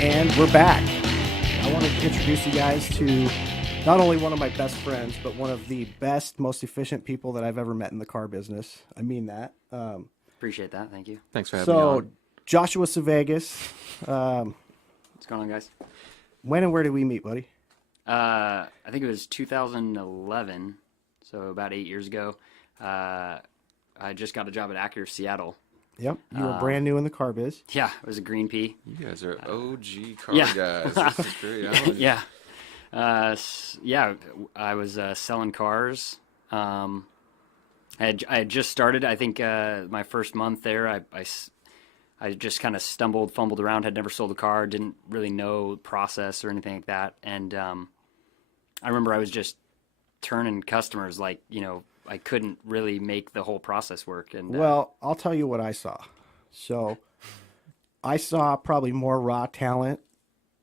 And we're back. I want to introduce you guys to not only one of my best friends, but one of the best, most efficient people that I've ever met in the car business. I mean that. Appreciate that. Thank you. Thanks for having me on. Joshua Sevegas, What's going on, guys? when and where did we meet, buddy? I think it was 2011, so about 8 years ago. I just got a job at Acura Seattle. Yep. You were brand new in the car biz. Yeah, it was a green pea. You guys are OG car yeah. guys. This is great. Yeah. Yeah, I was selling cars. I had just started. I think my first month there, I just kind of fumbled around, had never sold a car, didn't really know the process or anything like that. And I remember I was just turning customers like, I couldn't really make the whole process work. And Well, I'll tell you what I saw. So I saw probably more raw talent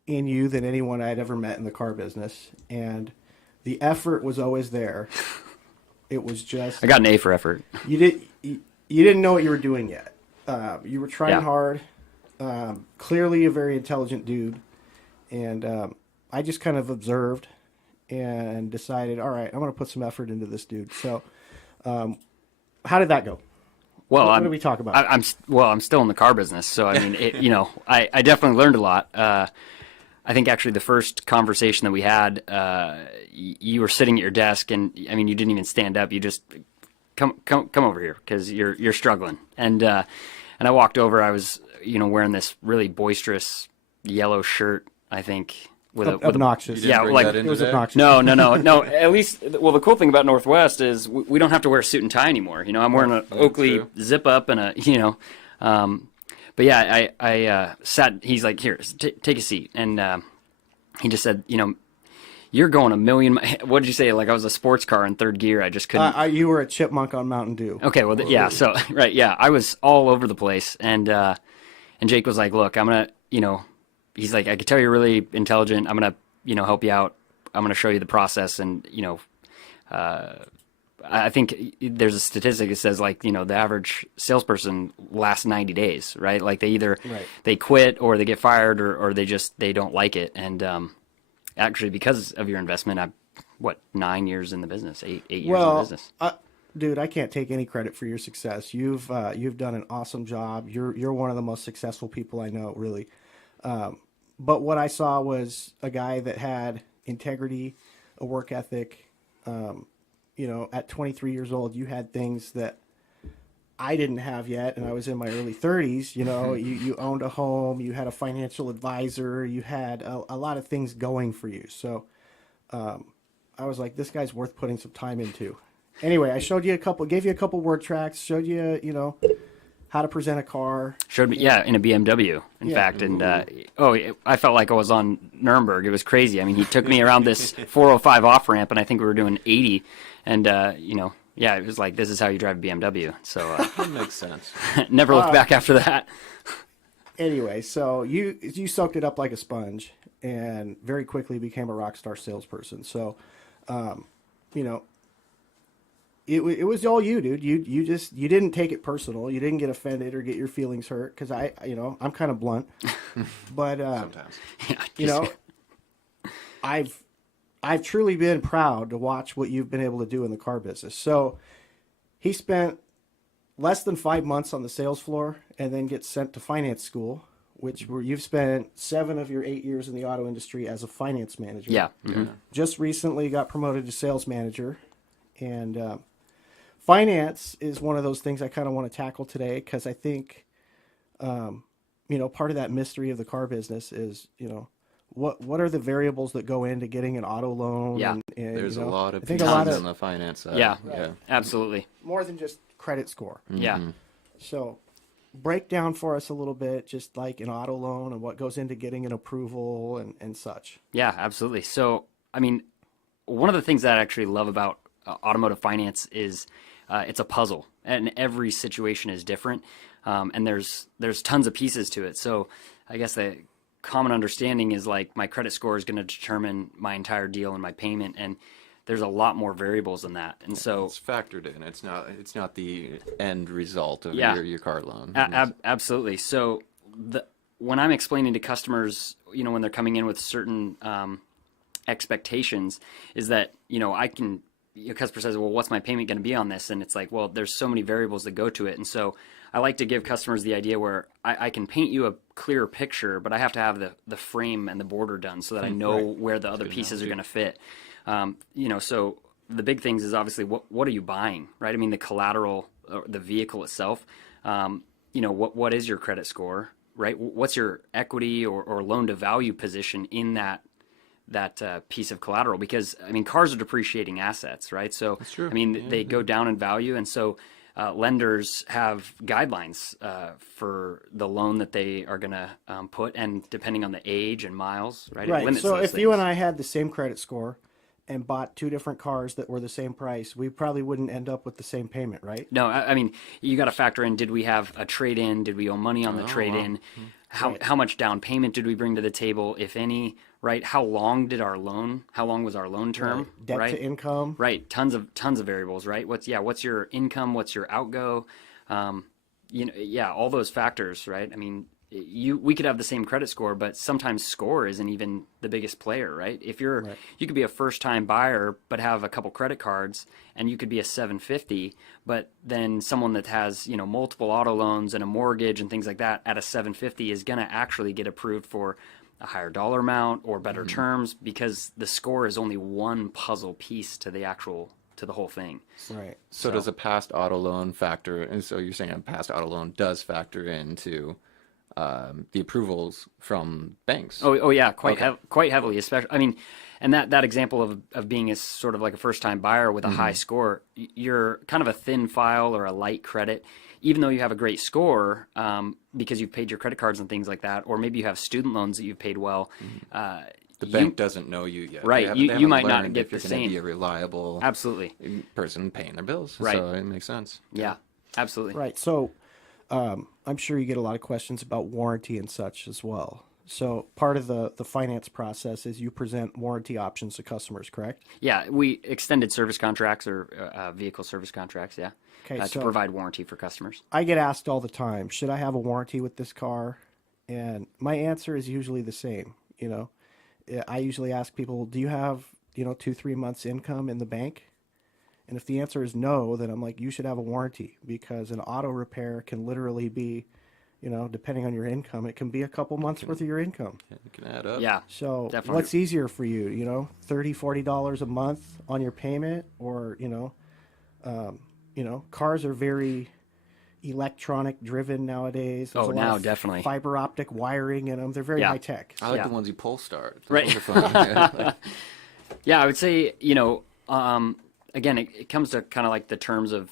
in you than anyone I'd ever met in the car business. And the effort was always there. It was just I got an A for effort. you didn't know what you were doing yet. You were trying Yeah. hard. Clearly a very intelligent dude. And I just kind of observed and decided, all right, I'm going to put some effort into this dude. So how did that go? Well, What did we talk about? I'm still in the car business, so I mean, I definitely learned a lot. I think actually the first conversation that we had, you were sitting at your desk, and I mean, you didn't even stand up. You just come over here because you're struggling. And I walked over. I was wearing this really boisterous yellow shirt. I think with Obnoxious. You didn't bring that It into was there? obnoxious. No. At least, well, the cool thing about Northwest is we don't have to wear a suit and tie anymore. I'm wearing an Oakley true. zip up and but yeah, I sat. He's like, here, take a seat, and he just said, you're going a million. What did you say? Like I was a sports car in third gear. I just couldn't. You were a chipmunk on Mountain Dew. Okay, well, yeah. So right, yeah, I was all over the place, and Jake was like, look, I'm gonna, he's like, I could tell you're really intelligent. I'm gonna, help you out. I'm gonna show you the process, and I think there's a statistic that says like, the average salesperson lasts 90 days, right? Like they either they quit or they get fired or they don't like it. And actually, because of your investment, 9 years in the business, eight years in the business. Dude, I can't take any credit for your success. You've done an awesome job. You're one of the most successful people I know, really. But what I saw was a guy that had integrity, a work ethic. At 23 years old, you had things that I didn't have yet, and I was in my early 30s. You owned a home, you had a financial advisor, you had a lot of things going for you. So I was like, this guy's worth putting some time into. Anyway, I gave you a couple word tracks, showed you, how to present a car. Showed me, in a BMW, in fact. And, I felt like I was on Nuremberg. It was crazy. I mean, he took me around this 405 off-ramp, and I think we were doing 80. And, it was like, this is how you drive a BMW. So That makes sense. never looked back after that. Anyway, so you soaked it up like a sponge and very quickly became a rock star salesperson. So, it was all you, dude. You didn't take it personal. You didn't get offended or get your feelings hurt because I'm kind of blunt, but Sometimes. I've truly been proud to watch what you've been able to do in the car business. So he spent less than 5 months on the sales floor and then gets sent to finance school, where you've spent 7 of your 8 years in the auto industry as a finance manager. Yeah. Mm-hmm. Just recently got promoted to sales manager. And finance is one of those things I kind of want to tackle today because I think, part of that mystery of the car business is, what are the variables that go into getting an auto loan? Yeah. And, There's a lot of I think pieces a lot of on the finance side. Yeah. Yeah. Absolutely. more than just credit score. Yeah. So break down for us a little bit, just like an auto loan and what goes into getting an approval and such. Yeah, absolutely. So, I mean, one of the things that I actually love about automotive finance is it's a puzzle, and every situation is different, and there's tons of pieces to it. So, I guess the common understanding is like my credit score is going to determine my entire deal and my payment, and there's a lot more variables than that. And so It's factored in. It's not the end result of Yeah. your car loan. Absolutely. So when I'm explaining to customers, when they're coming in with certain expectations, is that, your customer says, well, what's my payment going to be on this? And it's like, well, there's so many variables that go to it. And so I like to give customers the idea where I can paint you a clearer picture, but I have to have the frame and the border done so that I know where the other pieces are going to fit. So the big things is obviously what are you buying, right? I mean, the collateral, the vehicle itself, what is your credit score, right? What's your equity or loan to value position in that piece of collateral? Because I mean, cars are depreciating assets, right? So true. I mean, they go down in value, and so lenders have guidelines for the loan that they are going to put, and depending on the age and miles, right? It Right. limits So those if you things. and I had the same credit score and bought two different cars that were the same price, we probably wouldn't end up with the same payment, right? No, I mean, you got to factor in, did we have a trade-in? Did we owe money on the trade-in? How much down payment did we bring to the table, if any, right? How long was our loan term? Debt right? to income. Right. Tons of variables, right? What's your income? What's your outgo? All those factors, right? I mean, we could have the same credit score, but sometimes score isn't even the biggest player, right? If you could be a first-time buyer but have a couple credit cards, and you could be a 750, but then someone that has multiple auto loans and a mortgage and things like that at a 750 is going to actually get approved for a higher dollar amount or better terms, because the score is only one puzzle piece to the whole thing. Right. So does a past auto loan factor, and so you're saying a past auto loan does factor into the approvals from banks? Oh yeah, quite heavily, especially. I mean, and that example of being a sort of like a first time buyer with a high score, you're kind of a thin file or a light credit, even though you have a great score because you've paid your credit cards and things like that, or maybe you have student loans that you've paid well. The bank doesn't know you yet. Right, They you haven't might not learned get if you're the gonna same. be a reliable Absolutely. person paying their bills. Right. So it makes sense. Yeah, absolutely. Right. So I'm sure you get a lot of questions about warranty and such as well. So part of the finance process is you present warranty options to customers, correct? Yeah, we extended service contracts or vehicle service contracts. Yeah, Okay, to so provide warranty for customers. I get asked all the time, should I have a warranty with this car? And my answer is usually the same. I usually ask people, do you have 2-3 months income in the bank? And if the answer is no, then I'm like, you should have a warranty, because an auto repair can literally be, depending on your income, it can be a couple months worth of your income. It can add up. Yeah, So definitely. what's easier for you, $30-$40 a month on your payment, or, cars are very electronic driven nowadays. There's Oh, a lot now of definitely. fiber optic wiring in them. They're very Yeah. high tech. I like Yeah. the ones you pull start. Those Right. ones are fun. Yeah, I would say, again, it comes to kind of like the terms of,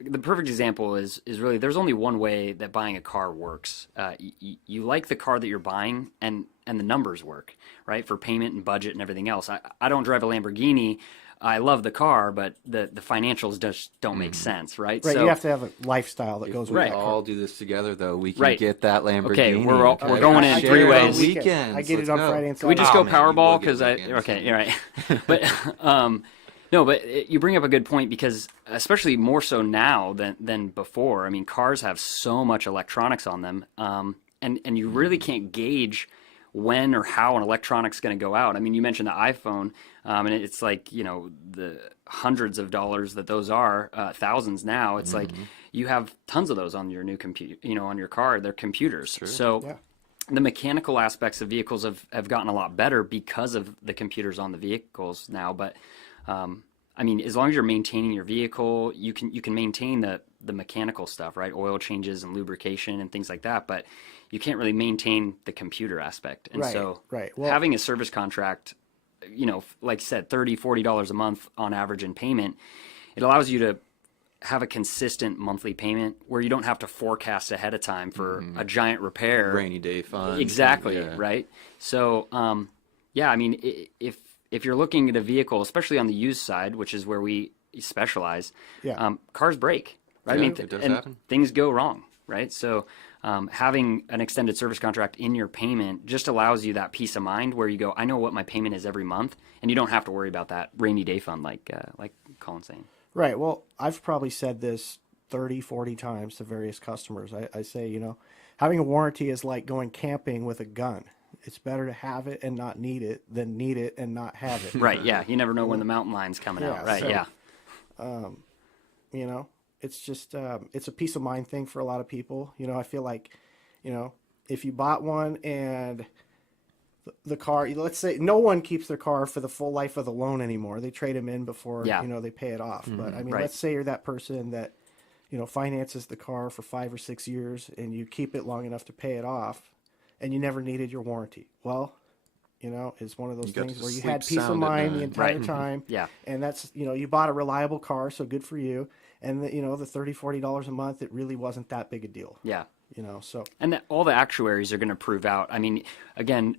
the perfect example is really, there's only one way that buying a car works. You like the car that you're buying, and the numbers work, right? For payment and budget and everything else. I don't drive a Lamborghini. I love the car, but the financials just don't make sense, right? Right, So, you have to have a lifestyle that goes with Right. that We car. all do this together, though. We can Right. get that Lamborghini. Okay, we're going in Share three it on ways. Weekends. I get Let's it on go. Friday and Can we Saturday. just Oh, go man, you will Powerball? get Because weekends. okay, you're right. But no, but you bring up a good point, because especially more so now than before. I mean, cars have so much electronics on them, and you really can't gauge when or how an electronic's going to go out. I mean, you mentioned the iPhone, and it's like the hundreds of dollars that those are, thousands now. It's like you have tons of those on your new computer, on your car. They're computers. So. Yeah. The mechanical aspects of vehicles have gotten a lot better because of the computers on the vehicles now. But I mean, as long as you're maintaining your vehicle, you can maintain the mechanical stuff, right? Oil changes and lubrication and things like that. But you can't really maintain the computer aspect. And Right, so right. Well- having a service contract, like you said, $30-$40 a month on average in payment, it allows you to have a consistent monthly payment where you don't have to forecast ahead of time for a giant repair. Rainy day fun. Exactly, Yeah. right? So, I mean, if you're looking at a vehicle, especially on the used side, which is where we specialize, Yeah. Cars break, right? Yeah, I mean, it does and happen. things go wrong, right? So, having an extended service contract in your payment just allows you that peace of mind where you go, I know what my payment is every month, and you don't have to worry about that rainy day fund, like Colin's saying. Right. Well, I've probably said this 30, 40 times to various customers. I say, having a warranty is like going camping with a gun. It's better to have it and not need it than need it and not have it. Right. Yeah. You never know when the mountain line's coming Yeah, out. Right. so- Yeah. You know, it's just it's a peace of mind thing for a lot of people. You know, I feel like, you know, if you bought one and the car, let's say no one keeps their car for the full life of the loan anymore. They trade them in before, Yeah. you know, they pay it off. But I mean, Right. let's say you're that person that, you know, finances the car for 5 or 6 years and you keep it long enough to pay it off and you never needed your warranty. Well, you know, it's one of those You got things to where you sleep had peace of sound at mind the night. entire Right. time. Yeah. And that's, you know, you bought a reliable car, so good for you. And the, you know, the $30-40 a month, it really wasn't that big a deal. Yeah. You know, so And that all the actuaries are going to prove out. I mean, again,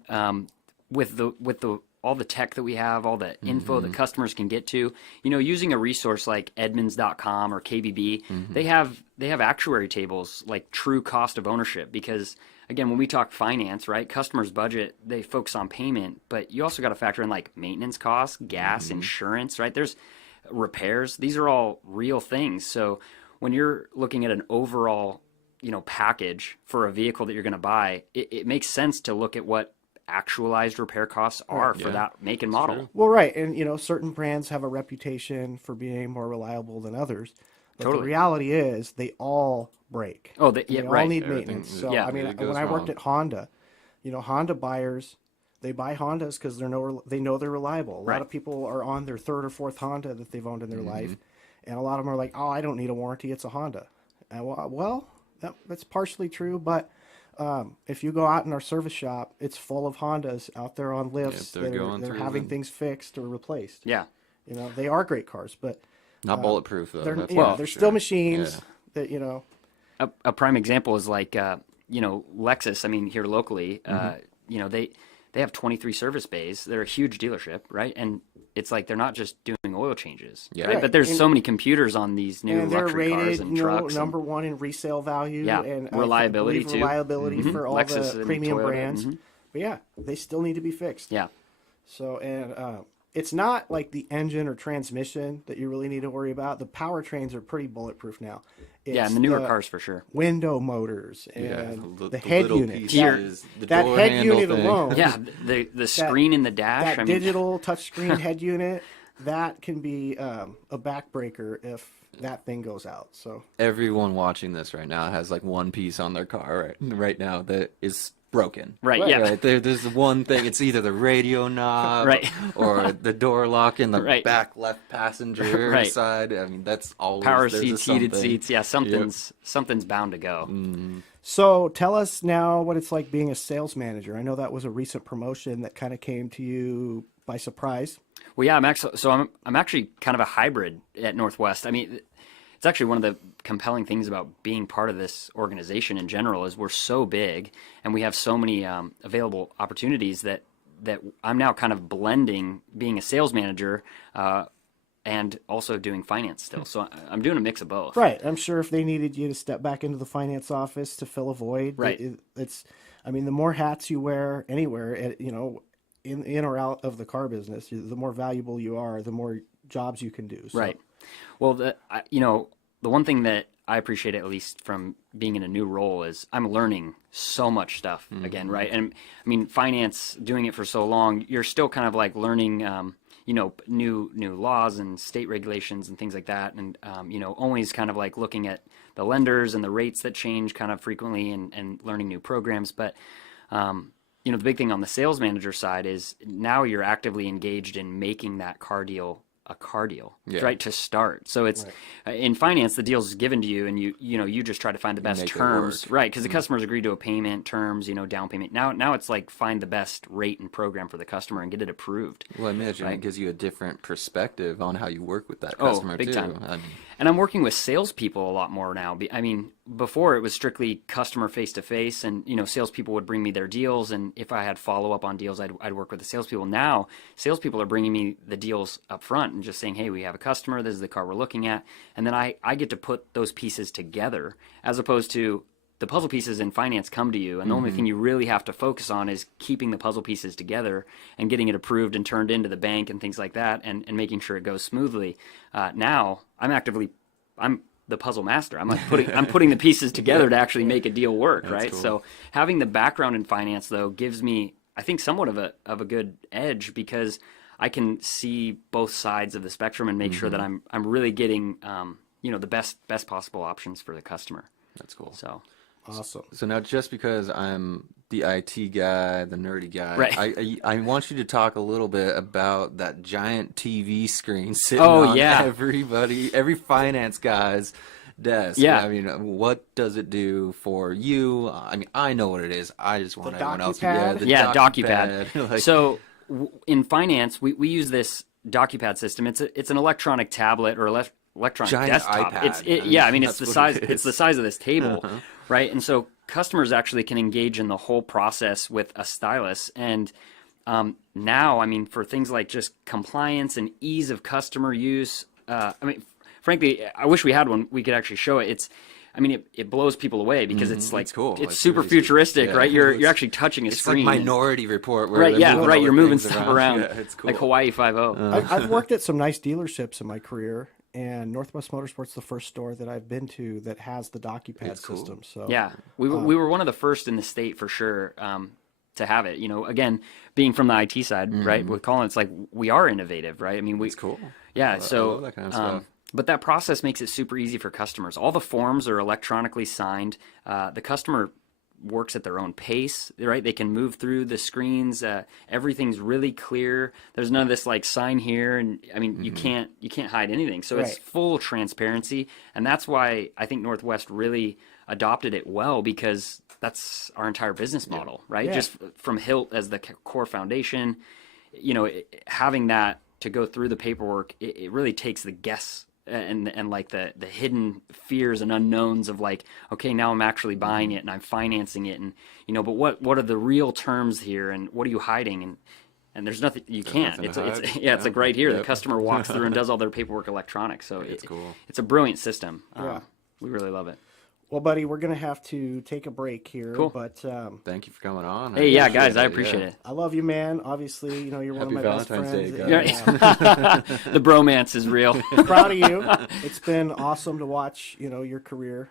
with the all the tech that we have, all the info that customers can get to, you know, using a resource like Edmunds.com or KBB, they have actuary tables like true cost of ownership. Because again, when we talk finance, right, customers budget, they focus on payment, but you also got to factor in like maintenance costs, gas, insurance, right? There's repairs. These are all real things. So when you're looking at an overall, you know, package for a vehicle that you're going to buy, it makes sense to look at what actualized repair costs are for Yeah. that make and model. well, right, and you know, certain brands have a reputation for being more reliable than others. But Totally. the reality is, they all break. Oh, And yeah, they all right. need Everything- maintenance. So yeah, I mean, it goes when I worked wrong. at Honda, you know, Honda buyers, they buy Hondas because they know they're reliable. A lot Right. of people are on their third or fourth Honda that they've owned in their Mm-hmm. life, and a lot of them are like, "Oh, I don't need a warranty; it's a Honda." And well, that's partially true, but if you go out in our service shop, it's full of Hondas out there on lifts they're that going they're through having them. things fixed or replaced. Yeah. You know, they are great cars, but Not bulletproof though. they're That's yeah, for they're sure. still machines Yeah. that, you know. A prime example is like, you know, Lexus. I mean, here locally, you know, they have 23 service bays. They're a huge dealership, right? And it's like they're not just doing oil changes, Yeah. right? Right. But there's And- so many computers on these new And they're luxury cars rated, and you know, trucks. number one in resale value Yeah, and reliability, I believe too. reliability for all Lexus the and premium Toyota, brands. But yeah, they still need to be fixed. yeah, So, and it's not like the engine or transmission that you really need to worry about. The powertrains are pretty bulletproof now. yeah, It's and the newer the cars for sure. window motors Yeah, and the the head little unit. pieces, the that door head handle unit thing. alone. Yeah, the screen in the dash. That I mean, digital touchscreen head unit, that can be a backbreaker if that thing goes out. So Everyone watching this right now has like one piece on their car right now that is broken. Right, yeah. Right. There's one thing. It's either the radio knob, Right. or the door lock in the Right. back left passenger Right. side. I mean, that's always power there's a seats, heated something. seats. Yeah, something's bound to go. So tell us now what it's like being a sales manager. I know that was a recent promotion that kind of came to you by surprise. Well, yeah, I'm actually kind of a hybrid at Northwest. I mean, it's actually one of the compelling things about being part of this organization in general is we're so big and we have so many available opportunities that I'm now kind of blending being a sales manager and also doing finance still. So I'm doing a mix of both. Right. I'm sure if they needed you to step back into the finance office to fill a void, Right. it's, I mean, the more hats you wear anywhere, you know, in or out of the car business, the more valuable you are, the more jobs you can do. So, Right. Well, you know, the one thing that I appreciate, at least from being in a new role, is I'm learning so much stuff again, right? And I mean, finance, doing it for so long, you're still kind of like learning, you know, new laws and state regulations and things like that, and you know, always kind of like looking at the lenders and the rates that change kind of frequently, and learning new programs, but. You know, the big thing on the sales manager side is now you're actively engaged in making that car deal a car deal, Yeah. right, to start. So it's in finance, the deal's given to you, and you know you just try to find the best Make it terms, work. right? Because the customers agreed to a payment, terms, you know, down payment. Now it's like find the best rate and program for the customer and get it approved. Well, I imagine Right. it gives you a different perspective on how you work with that Oh, customer big too. time. I mean, And I'm working with salespeople a lot more now. I mean, before it was strictly customer face to face, and you know, salespeople would bring me their deals, and if I had follow up on deals, I'd work with the salespeople. Now, salespeople are bringing me the deals up front and just saying, "Hey, we have a customer. This is the car we're looking at," and then I get to put those pieces together, as opposed to the puzzle pieces in finance come to you, and the only thing you really have to focus on is keeping the puzzle pieces together and getting it approved and turned into the bank and things like that, and making sure it goes smoothly. Now I'm the puzzle master. I'm like I'm putting the pieces together to actually make a deal work, right? cool. So having the background in finance though gives me, I think, somewhat of a good edge, because I can see both sides of the spectrum and make sure that I'm really getting the best possible options for the customer. That's cool. So Awesome. So now, just because I'm the IT guy, the nerdy guy, Right. I want you to talk a little bit about that giant TV screen sitting Oh, on yeah. every finance guy's desk. Yeah. I mean, what does it do for you? I mean, I know what it is. I just want everyone else to DocuPad? the yeah, DocuPad. Like, So in finance, we use this DocuPad system. It's an electronic tablet or electronic Giant desktop. iPad. Yeah, I mean, it's That's the what size. it It's the is. size of this table, right? And so customers actually can engage in the whole process with a stylus. And now, I mean, for things like just compliance and ease of customer use, I mean, frankly, I wish we had one. We could actually show it. It blows people away because it's like It's cool. It's It's super really- futuristic, yeah, right? You're it's- actually touching a it's screen. like and- Minority Report, where Right, they're yeah, moving right. all You're the moving things stuff around, Yeah, it's cool. like Hawaii 5-0. I've worked at some nice dealerships in my career, and Northwest Motorsport's the first store that I've been to that has the DocuPad cool. system. So Yeah, we were one of the first in the state for sure to have it. Again, being from the IT side, right? With Colin, it's like we are innovative, right? I mean, It's cool. Yeah, I so love that kind of stuff. but that process makes it super easy for customers. All the forms are electronically signed. The customer works at their own pace, right? They can move through the screens. Everything's really clear. There's none of this like sign here, and I mean you can't hide anything. So it's Right. full transparency, and that's why I think Northwest really adopted it well, because that's our entire business model, right? Yeah. Just from HILT as the core foundation, having that to go through the paperwork, it really takes the guess and like the hidden fears and unknowns of like, okay, now I'm actually buying it and I'm financing it, and but what are the real terms here, and what are you hiding, and there's nothing you can't. nothing It's to it's hide. yeah, it's like right here. The Yep. customer walks through and does all their paperwork electronic. So It's cool. It's a brilliant system. Yeah. We really love it. Well, buddy, we're gonna have to take a break here. Cool. But Thank you for coming on. Hey, yeah, appreciate guys, I it, appreciate yeah. it. I love you, man. Obviously, you're one of Happy my best Valentine's friends. Day, and, guys. The bromance is real. proud of you. It's been awesome to watch. Your career.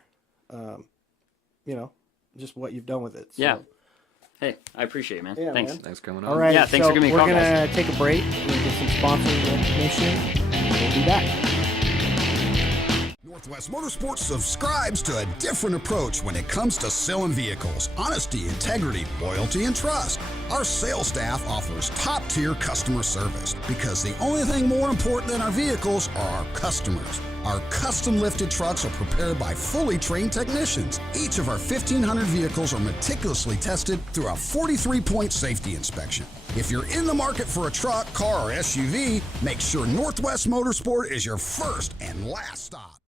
Just what you've done with it. So. Yeah. Hey, I appreciate it, man. Yeah, Thanks. man. Thanks for coming on. All right. Yeah, thanks for giving me a call, We're guys. gonna take a break and get some sponsor recognition, and we'll be back. Northwest Motorsports subscribes to a different approach when it comes to selling vehicles. Honesty, integrity, loyalty, and trust. Our sales staff offers top-tier customer service because the only thing more important than our vehicles are our customers. Our custom-lifted trucks are prepared by fully trained technicians. Each of our 1,500 vehicles are meticulously tested through a 43-point safety inspection. If you're in the market for a truck, car, or SUV, make sure Northwest Motorsport is your first and last stop.